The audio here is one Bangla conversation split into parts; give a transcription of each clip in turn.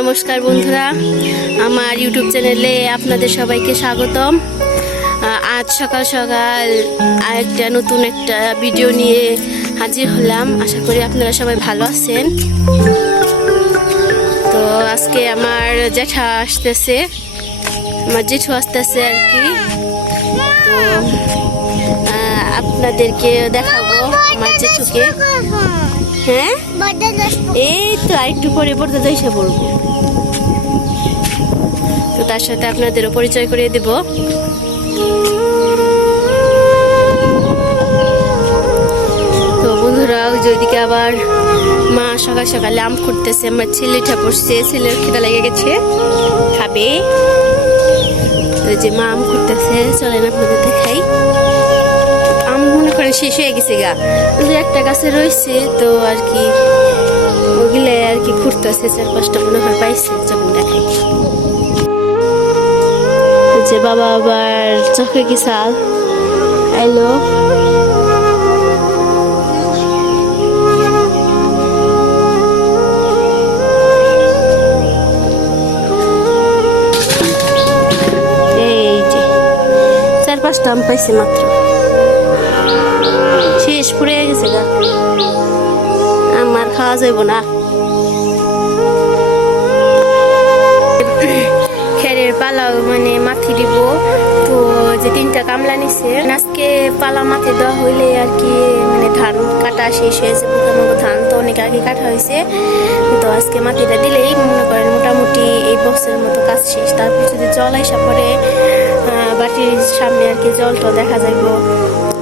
নমস্কার বন্ধুরা। আমার ইউটিউব চ্যানেলে আপনাদের সবাইকে স্বাগতম। আজ সকাল সকাল একটা নতুন একটা ভিডিও নিয়ে হাজির হলাম। আশা করি আপনারা সবাই ভালো আছেন। তো আজকে আমার জ্যাঠা আসতেছে। আমার জেঠু আসতেছে আর কি। তো আপনাদেরকে দেখাবো আমার জেঠুকে। হ্যাঁ? এই তো আরেকটু পরে পড়তে এসে পড়ব। তো তার সাথে আপনাদেরও পরিচয় করিয়ে দেব। তো বন্ধুরা ওই যে আবার মা সকাল সকালে আম করতেছে আমার ছেলেটা পড়ছে ছেলের খিদা লেগে গেছে। খাবে। তো যে মা আম করতেছে চলেন আপনাদের শেষ হয়ে গেছে গা। যে একটা গাছে রয়েছে, তো আর কি ওগুলো আর কি ঘুরতেছে, চার পাঁচটা মনে হয় পাইছে যখন দেখাই যে বাবা আবার চোখে সাল হ্যালো এই যে, চার পাঁচটা আম পাইছে মাত্র। খাওয়া যাইব না। খেরের পালাও মানে মাথি দিব। তো যে তিনটা কামলা নিছে, আজকে পালা মাথি দেওয়া হইলে আর কি মানে ধান কাটা শেষ হয়েছে আমাকে ধান তো অনেক আগে কাটা হয়েছে। তো আজকে মাটিটা দিলেই মনে করেন মোটামুটি এই বছরের মতো কাজ শেষ। তারপর যদি জল আইসা পরে বাটির সামনে আর কি জলটা দেখা যাইব।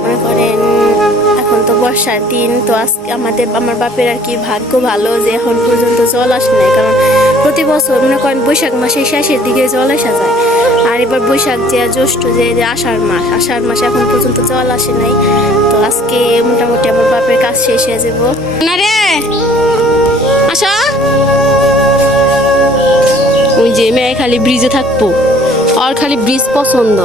মনে করেন এখন তো বর্ষার দিন তো আজকে আমাদের আমার বাপের আর কি ভাগ্য ভালো যে এখন পর্যন্ত জল আসে নাই কারণ প্রতি বছর মনে করেন বৈশাখ মাসের শেষের দিকে জল আসা যায়। আর এবার বৈশাখ যে জ্যৈষ্ঠ যে যে আষাঢ় মাস আষাঢ় মাসে এখন পর্যন্ত জল আসে নাই তো আজকে মোটামুটি আমার বাপের কাজ শেষ হয়ে যাব। না রে! আসা! ওই যে মেয়ে খালি ব্রিজে থাকব আর খালি ব্রিজ পছন্দ।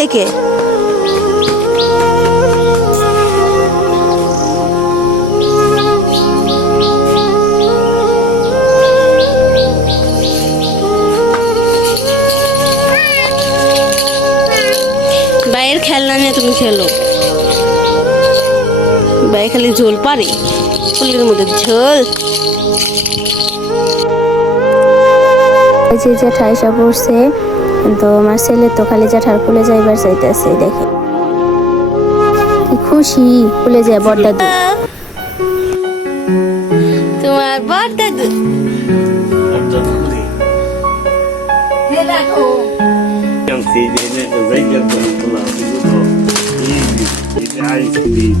দেখে। বাইরের খেলনা নিয়ে তুমি খেলো। বাইরে খালি ঝোল পারে ফুলের মধ্যে ঝোল। যে জ্যাঠা এসে পড়ছে। তো আমার ছেলে তো খালি জ্যাঠার কুলে যাইবার চাইতেছে দেখে কি খুশি কুলে যায় বড় দাদু তোমার বড় দাদু আইসক্রিম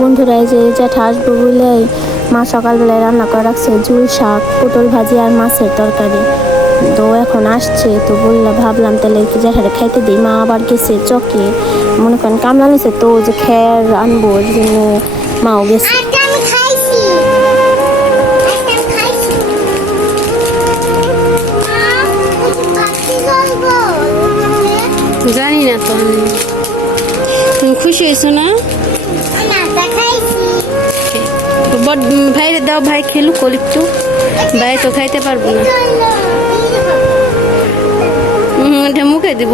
বন্ধুরা, এই যে জ্যাঠা আসব বলে মা সকালবেলায় রান্না করে রাখছে ঝুল শাক, পটল ভাজি আর মাছের তরকারি। তো এখন আসছে তো বললাম ভাবলাম তাহলে কি জ্যাঠারে খাইতে দিই। মা আবার গেছে চকে মনে করেন কামলা নিছে তো যে খের আনব ওই জন্য মাও গেছে। জানি না তো। তুমি খুশি হয়েছো না? তো বড় ভাইরে দাও ভাই খেলু কল একটু। ভাই তো খাইতে পারব না। দিব।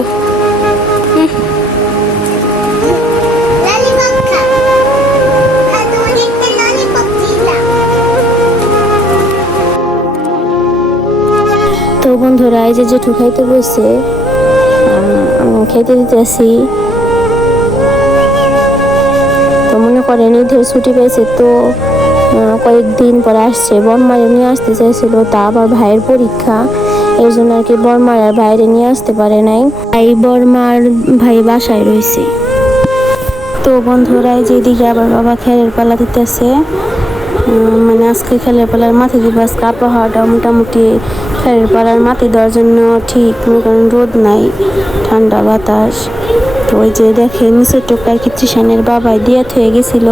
তো বন্ধুরা, এই যে জেঠু খাইতে বসে খাইতে দিতেছি। তো মনে করেন ঈদের ছুটি পেয়েছে তো কয়েকদিন পরে আসছে। বনমারে নিয়ে আসতে চাইছিল, তা আবার ভাইয়ের পরীক্ষা। এর জন্য আর কি বর্মার আর বাইরে নিয়ে আসতে পারে নাই। তাই বর্মার ভাই বাসায় রয়েছে। তো বন্ধুরা, এই যে এদিকে আবার বাবা খেলের পালা দিতেছে। মানে আজকে খেলের পালার মাথা দিব, আজকে আবহাওয়াটা মোটামুটি খেলের পালার মাটি দেওয়ার জন্য ঠিক করেন রোদ নাই, ঠান্ডা বাতাস। তো ওই যে দেখে নিচের টোকার কি বাবাই দিয়ে থয়ে গেছিল।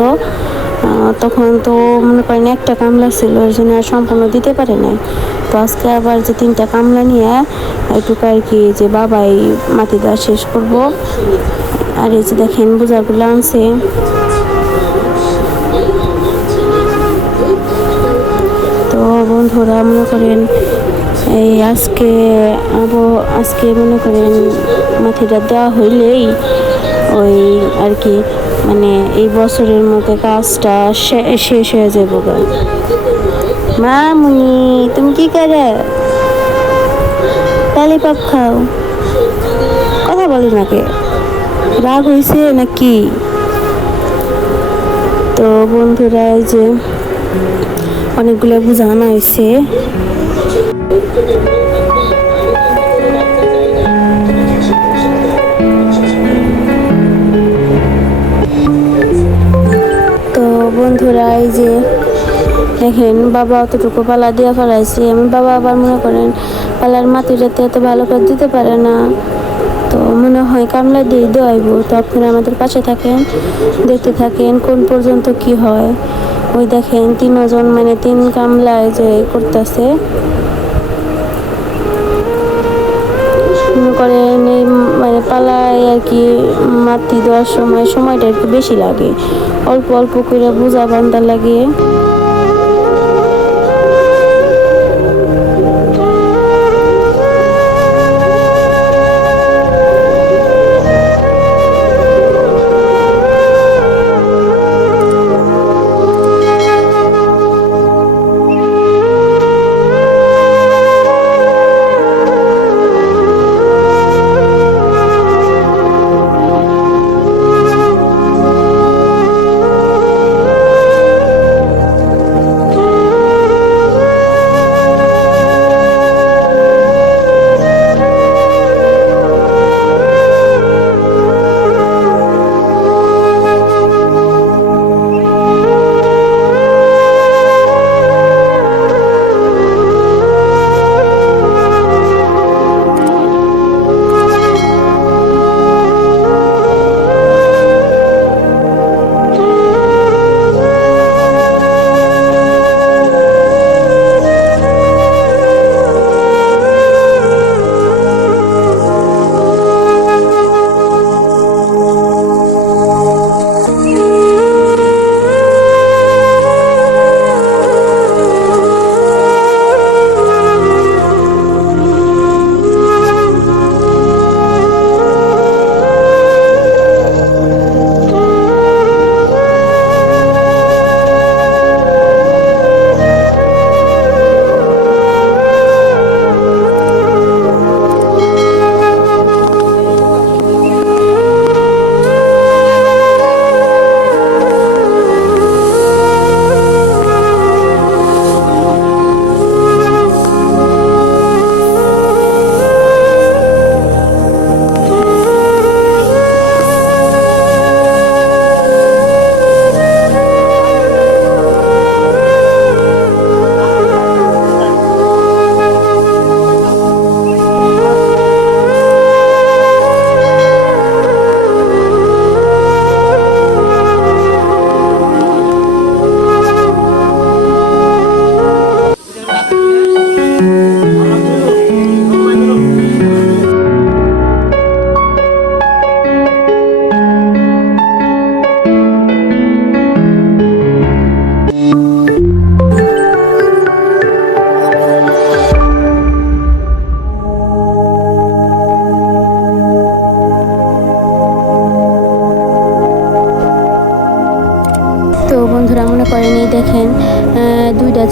তখন তো মনে করেন একটা কামলা ছিল ওই জন্য আর সম্পূর্ণ দিতে পারে নাই। তো আজকে আবার যে তিনটা কামলা নিয়ে একটুকু আর কি যে বাবাই মাটি দেওয়া শেষ করব। আর এই যে দেখেন বোঝাগুলো আনছে। তো বন্ধুরা, মনে করেন এই আজকে আবো, আজকে মনে করেন মাটিটা দেওয়া হইলেই ওই আর কি মানে এই বছরের মধ্যে কাজটা শেষ হয়ে যাব মা মুনি, তুমি কি করে? ললিপপ খাও। কথা বলি নাকি রাগ হয়েছে নাকি? তো বন্ধুরা যে অনেকগুলো বোঝানো হয়েছে। বন্ধুরা, এই যে দেখেন, বাবা অতটুকু পালা দিয়ে ফেলাইছে। আমি বাবা আবার মনে করেন, পালার মাটিটাতে এত ভালো করে দিতে পারে না। তো মনে হয় কামলা দিয়ে দেওয়াইব তো আপনারা আমাদের পাশে থাকেন, দেখতে থাকেন কোন পর্যন্ত কি হয়। ওই দেখেন, তিনজন মানে তিন কামলায় যে করতেছে। মনে করেন এই মানে পালায় আর কি মাটি দেওয়ার সময় সময়টা একটু বেশি লাগে। অল্প অল্প করে বোঝা বান্ধা লাগে।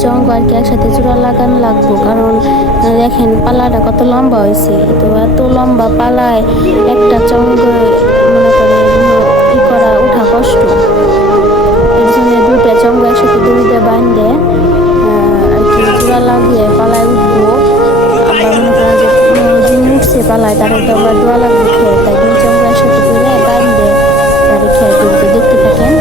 চঙ্গ আর কি একসাথে জোড়া লাগানো লাগবো। কারণ দেখেন পালাটা কত লম্বা হয়েছে। তো এত লম্বা পালায় একটা চঙ্গ মনে করেন, ই করা উঠা কষ্ট। এর জন্য দুইটা চঙ্গ একসাথে দড়িতে বাঁধে আর কি জোড়া লাগিয়ে পালায় উঠবো। আবার মনে করেন নিচে পালায় তারা তো আবার দোয়া লাগবে খেয়ে। তাই দুই চামড়ার সাথে করে বাঁধলে তারা খেয়ে দেখতে থাকেন।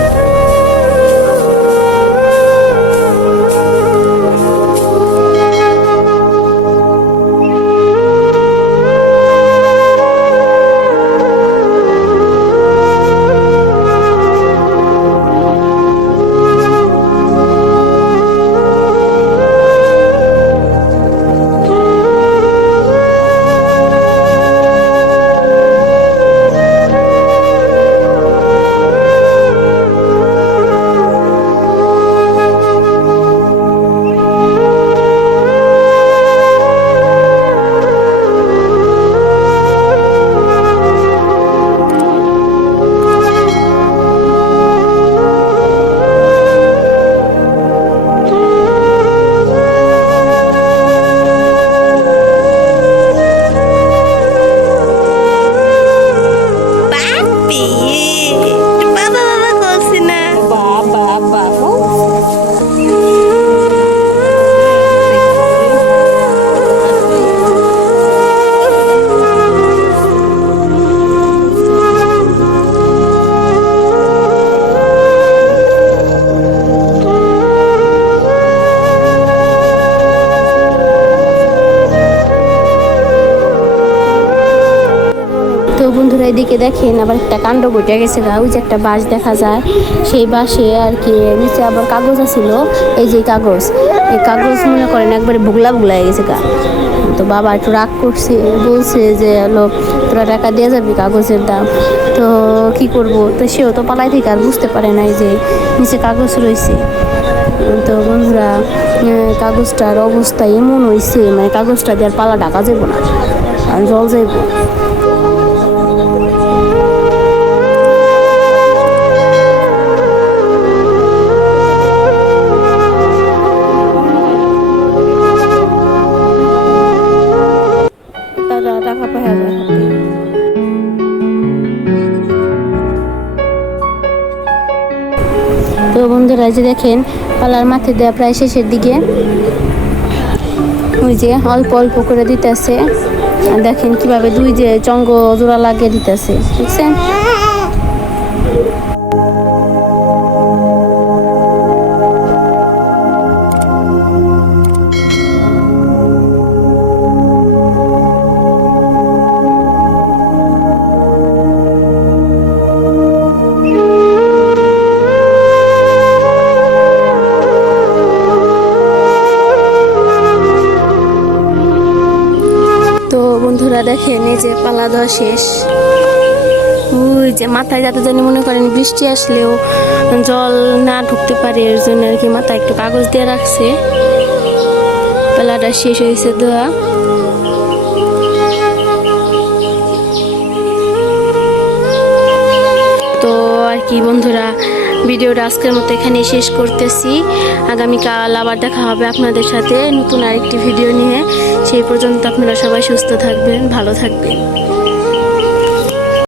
এদিকে দেখেন আবার একটা কাণ্ড ঘটে গেছে গা, ওই যে একটা বাস দেখা যায়, সেই বাসে আর কি নিচে আবার কাগজ আছিল, এই যে কাগজ, এই কাগজ মনে করেন একবারে ভুগলা ভুগলা হয়ে গেছে গা। তো বাবা একটু রাগ করছে, বলছে যে হলো তোরা টাকা দিয়ে যাবি কাগজের দাম? তো কি করব? তো সেও তো পালাই থেকে আর বুঝতে পারে নাই যে নিচে কাগজ রয়েছে। তো বন্ধুরা কাগজটার অবস্থা এমন হয়েছে মানে কাগজটা দিয়ে আর পালা ঢাকা যাব না, আর জল যাইবো। বন্ধুরা যে দেখেন, পালার মাঠে দেওয়া প্রায় শেষের দিকে। ওই যে অল্প অল্প করে দিতেছে। দেখেন কীভাবে দুই যে চঙ্গ জোড়া লাগিয়ে দিতেছে বুঝছেন যে পালা দেওয়া শেষ। ওই যে মাথায় যাতে জানি মনে করেন বৃষ্টি আসলেও জল না ঢুকতে পারে, এর জন্য আর কি মাথায় একটু কাগজ দিয়ে রাখছে। পালাটা শেষ হয়েছে দেওয়া। তো আর কি বন্ধুরা, ভিডিওটা আজকের মতো এখানে শেষ করতেছি। আগামীকাল আবার দেখা হবে আপনাদের সাথে নতুন আরেকটি ভিডিও নিয়ে। সেই পর্যন্ত আপনারা সবাই সুস্থ থাকবেন ভালো থাকবেন।